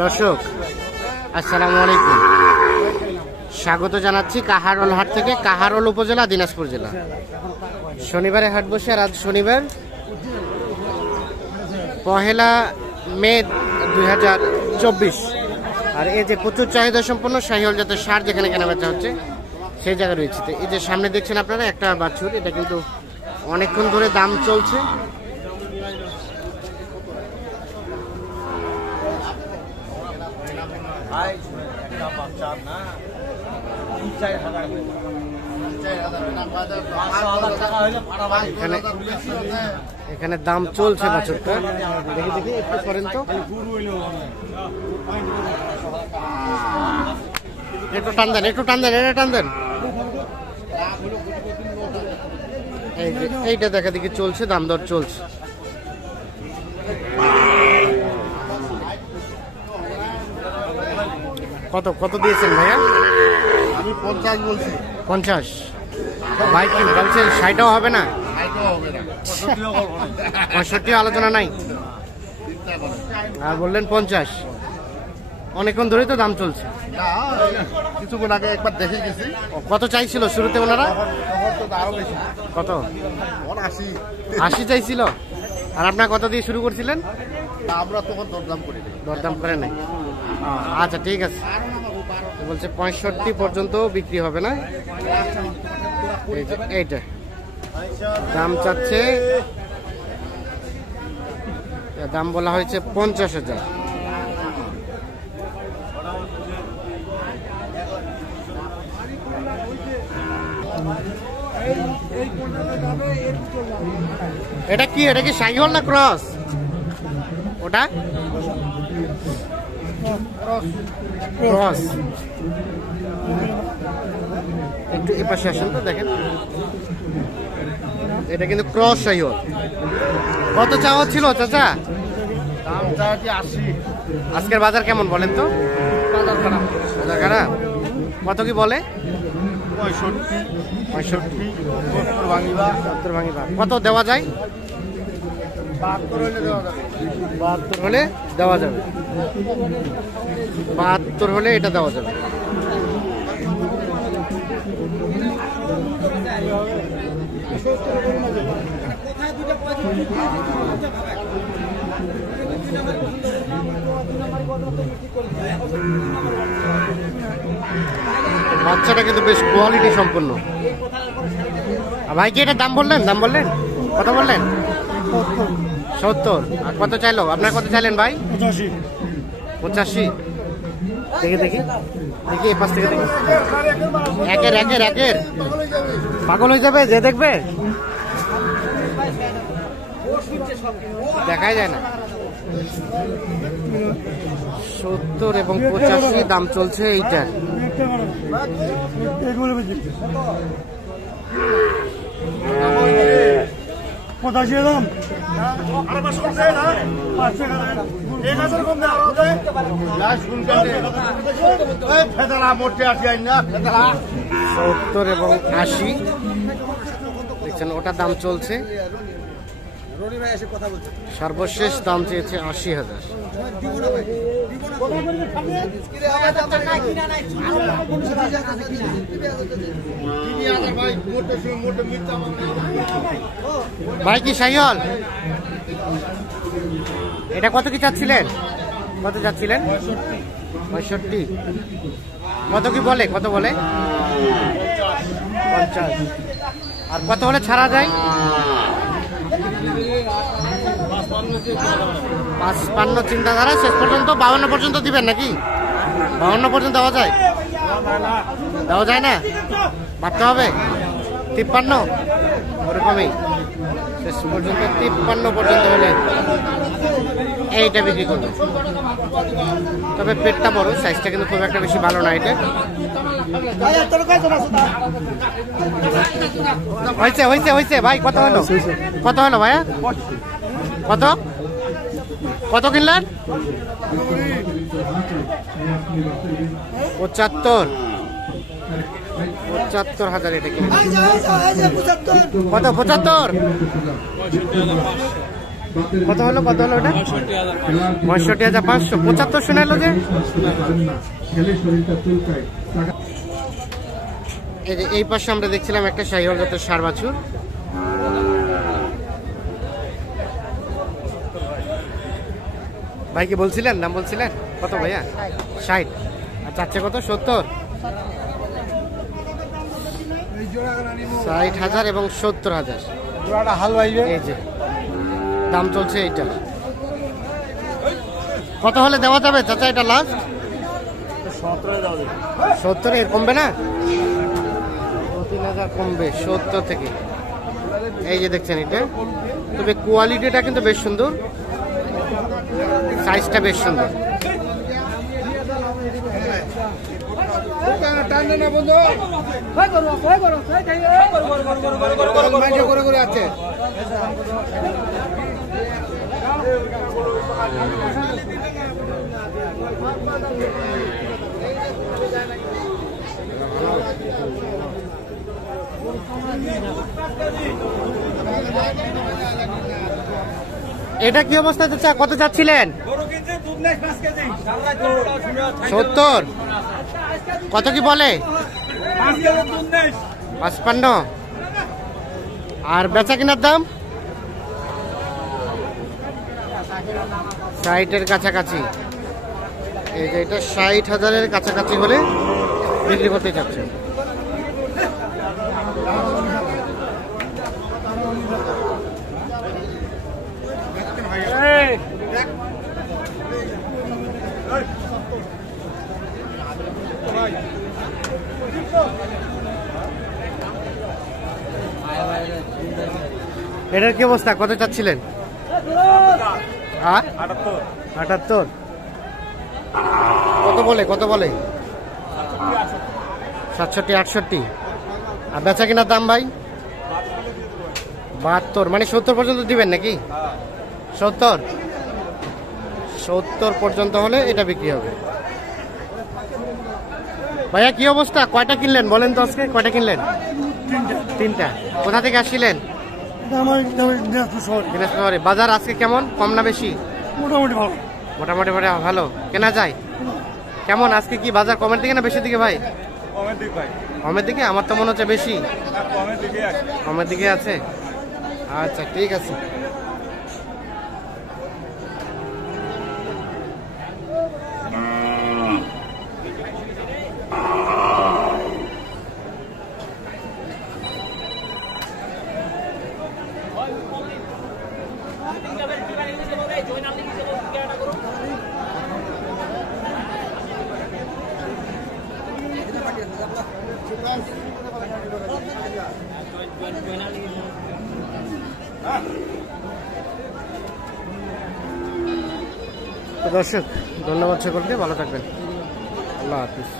দর্শক আসসালামু আলাইকুম, স্বাগত জানাচ্ছি কাহারোল হাট থেকে। কাহারোল উপজেলা, দিনাজপুর জেলা। শনিবারে হাট বসে, আর আজ শনিবার 1 মে 2024। আর এই যে প্রচুর চাহিদা সম্পন্ন শাহিওয়াল জাতের ষাঁড় যেখানে কেনাবেচা হচ্ছে সেই জায়গায় রয়েছে। তো এই যে সামনে দেখছেন আপনারা একটা বাছুর, এটা কিন্তু অনেকক্ষণ ধরে দাম চলছে। এখানে দাম চলছে বাছুরটা, দেখি দেখি একটু করেন তো, একটু টান দেন, একটু টান দেন, এটা টান দেন। এইটা দেখা দেখি চলছে, দাম দর চলছে। কত কত দিয়েছেন ভাইয়া? আমি 50 বলছি। 50? ভাই কি বলছেন 60টাও হবে না? 65 আলোচনা নাই, আর বললেন 50। অনেকক্ষণ ধরেই তো দাম চলছে। কিছুক্ষণ আগে একবার দেখে গেছি। কত চাইছিল শুরুতে ওনারা? আরো বেশি। কত? 80 চাইছিল। আর আপনার কত দিয়ে শুরু করছিলেন? আমরা তখন দরদাম করি, দরদাম করে নাই। আচ্ছা ঠিক আছে, বলছে 65 পর্যন্ত বিক্রি হবে না। এইটা দাম চাচ্ছে, দাম বলা হয়েছে 50,000। এটা কি, এটা কি শাহিওয়াল না ক্রস? ওটা ক্রস। একটু এ পাশে আসেন তো, দেখেন এটা কিন্তু ক্রস শাহিওয়াল। কত চাওয়া ছিল চাচা? দাম চাচ্ছি 80। আজকের বাজার কেমন বলেন তো? বাজার খারাপ। বাজার খারাপ? কত কি বলে? 65 ভাঙিবা। 70 ভাঙিবা। কত দেওয়া যায়? 72 হলে দেওয়া যাবে। 72 হলে এটা দেওয়া যাবে। বাচ্চাটা কিন্তু বেশ কোয়ালিটি সম্পন্ন। ভাই কি এটার দাম বললেন? দাম বললেন কত বললেন? 70। আর কত চাইলো? আপনার কত চাইলেন ভাই? 85। দেখি দেখি দেখি, এই পাশ থেকে দেখি। একের পাগল হয়ে যাবে যে দেখবে, দেখাই যায় না। 70 এবং 85 দাম চলছে এইটা। সত্তর এবং 80 দেখছেন, ওটার দাম চলছে। সর্বশেষ দাম চেয়েছে 80,000। ভাই কি শাহিওয়াল? এটা কত কি চাচ্ছিলেন? কত চাচ্ছিলেন? 65। কত কি বলে? কত বলে? 50। আর কত হলে ছাড়া যায়? 55 চিন্তাধারা। শেষ পর্যন্ত 52 পর্যন্ত দিবেন নাকি? 52 পর্যন্ত দেওয়া যায়? দেওয়া যায় না, ভাবতে হবে। 53 ওরকমই, শেষ পর্যন্ত 53 পর্যন্ত হলে এইটা বিক্রি করবে। তবে পেটটা বড়, সাইজটা কিন্তু খুব একটা বেশি ভালো না। এটা হয়েছে হয়েছে হয়েছে ভাই। কত হলো? কত হলো ভাইয়া? কত কত কিনলেন? 75। 75,000 এটা কিনে। কত? 75। কত হলো ওটা 65,500 75 শোনালো যে এই যে এই পাশে আমরা দেখছিলাম একটা শাহিওয়াল জাতের ষাঁড় বাছুর। ভাই কি বলছিলেন, নাম বলছিলেন কত ভাইয়া? 60। আর চাচ্ছে কত? 70। 60,000 এবং 70,000 এই যে দাম চলছে এইটা। কত হলে দেওয়া যাবে চাচা এটা লাস্ট? 70 এর কমবে না? 3,000 কমবে 70 থেকে। এই যে দেখছেন এটা, তবে কোয়ালিটিটা কিন্তু বেশ সুন্দর, সাইজটা বেশ সুন্দর। এটা কি অবস্থা চাচা, কত চাচ্ছিলেন? 70। কত কি বলে? 55। আর বেচা কিনার দাম 60-এর কাছাকাছি। এই যে এটা 60,000-এর কাছাকাছি হলে বিক্রি করতে চাচ্ছে। এটার কি অবস্থা, কত চাচ্ছিলেন? 78। কত বলে? 67-68। আর বেচা কিনার দাম ভাই 72, মানে 70 পর্যন্ত দিবেন নাকি? 70 পর্যন্ত হলে এটা বিক্রি হবে। ভাইয়া কি অবস্থা, কয়টা কিনলেন বলেন তো? আজকে কয়টা কিনলেন? 3টা। কোথা থেকে আসছিলেন? দিনাজপুর। বাজার আজকে কেমন, কম না বেশি? মোটামুটি ভালো কেনা যায়। কেমন আজকে কি বাজার, কমের দিকে না বেশির দিকে ভাই? কমের দিকে। আমার তো মনে হচ্ছে বেশি। কমের দিকে আছে। আচ্ছা ঠিক আছে। তো দর্শক ধন্যবাদ সকলকে, ভালো থাকবেন, আল্লাহ হাফিজ।